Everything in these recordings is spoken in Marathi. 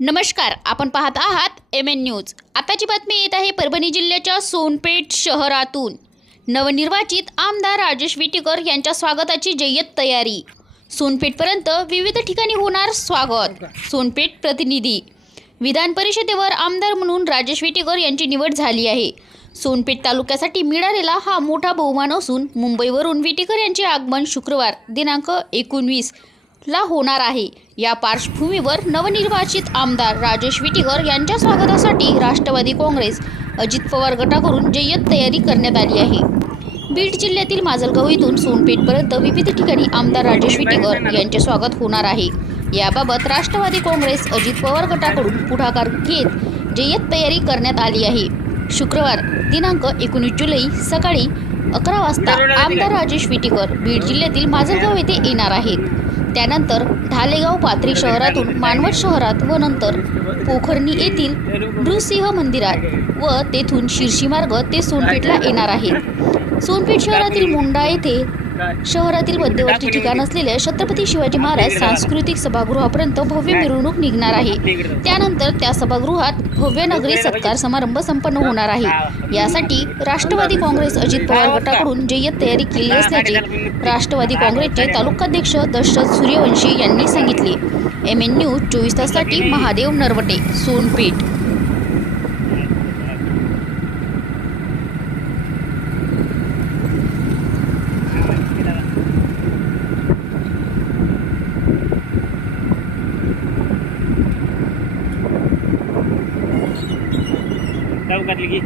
नमस्कार, आपण पाहत आहात MN न्यूज। आताची बातमी येत आहे परभणी जिल्ह्याच्या सोनपेठ शहरातून। नवनिर्वाचित आमदार राजेश विटेकर यांच्या स्वागताची जय्यत तयारी। सोनपेठपर्यंत विविध ठिकाणी होणार स्वागत। सोनपेठ प्रतिनिधी। विधान परिषदेवर आमदार म्हणून राजेश विटेकर यांची निवड झाली आहे। सोनपेठ तालुक्यासाठी मिळालेला हा मोठा बहुमान असून मुंबईवरून विटेकर यांचे आगमन शुक्रवार दिनांक 19 ला होणार आहे। या पार्श्वभूमीवर नवनिर्वाचित आमदार राजेश विटेकर यांच्या स्वागतासाठी राष्ट्रवादी काँग्रेस अजित पवार गटाकडून जय्यत तयारी करण्यात आली आहे। बीड जिल्ह्यातील माजलगाव येथून सोनपेठपर्यंत विविध ठिकाणी आमदार राजेश विटेकर यांचे स्वागत होणार आहे। याबाबत राष्ट्रवादी काँग्रेस अजित पवार गटाकडून पुढाकार घेत जय्यत तयारी करण्यात आली आहे। शुक्रवार दिनांक 19 जुलै सकाळी 11 वाजता आमदार राजेश विटेकर बीड जिल्ह्यातील माजलगाव येथे येणार आहेत। त्यानंतर ढालेगाव पाथरी शहरातून मानवत शहरात व नंतर पोखर्णी येथील नृसिंह मंदिरात व तेथून शिर्शी मार्ग ते सोनपेठला येणार आहेत। सोनपेठ शहरातील मोंडा येथे शहरातील मध्यवर्ती ठिकाण असलेल्या छत्रपती शिवाजी महाराज सांस्कृतिक सभागृहापर्यंत भव्य मिरवणूक निघणार आहे। त्यानंतर त्या सभागृहात भव्य नगरी सत्कार समारंभ संपन्न होणार आहे। यासाठी राष्ट्रवादी काँग्रेस अजित पवार गटाकडून जय्यत तयारी केली असल्याचे राष्ट्रवादी काँग्रेसचे तालुकाध्यक्ष दशरथ सूर्यवंशी यांनी सांगितले। MN न्यूज 24 तासासाठी महादेव नरवटे, सोनपेठ। तालुक्यातली की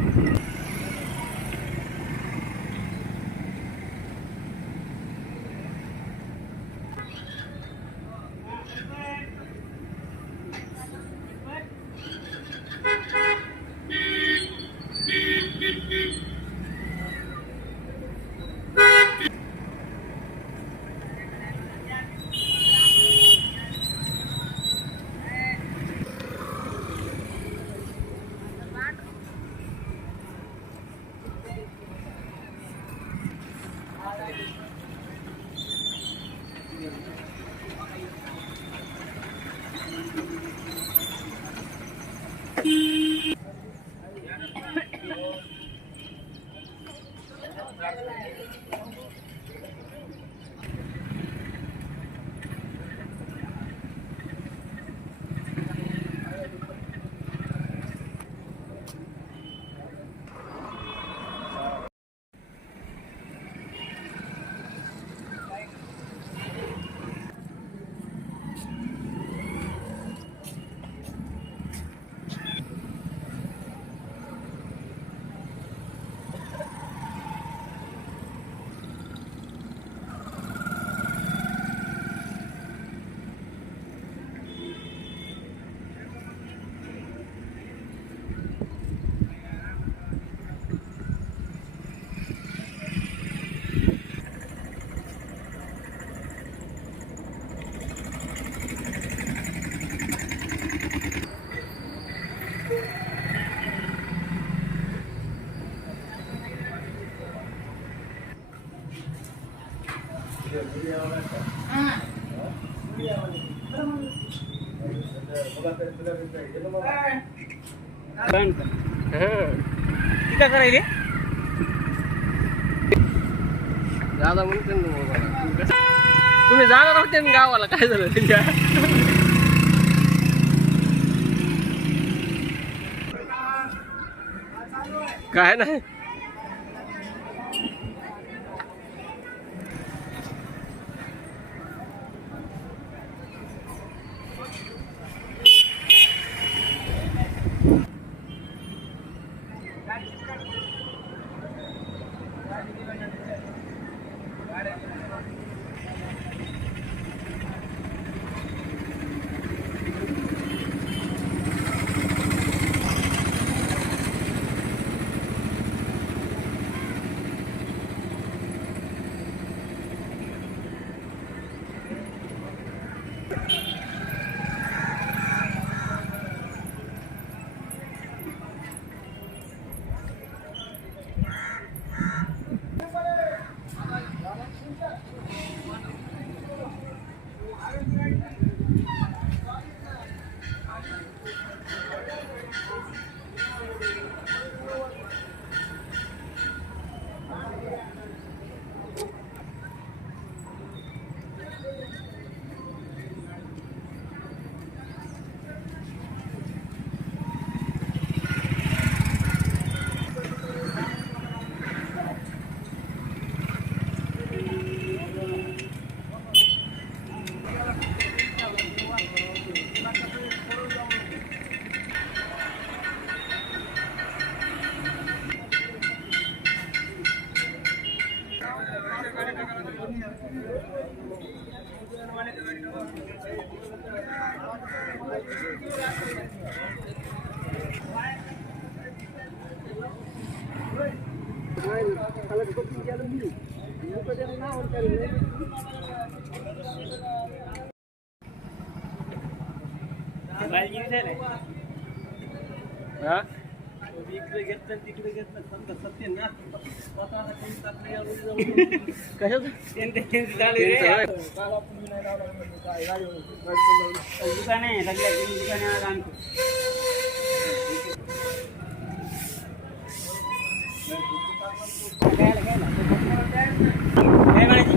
काय करायले दादा म्हणते तुम्ही जाणार होते ना गावाला, काय झालं त्याच्या काय नाही हा? इकडे घेतलं तिकडे घेतलं समजा सत्य ना काय म्हणायची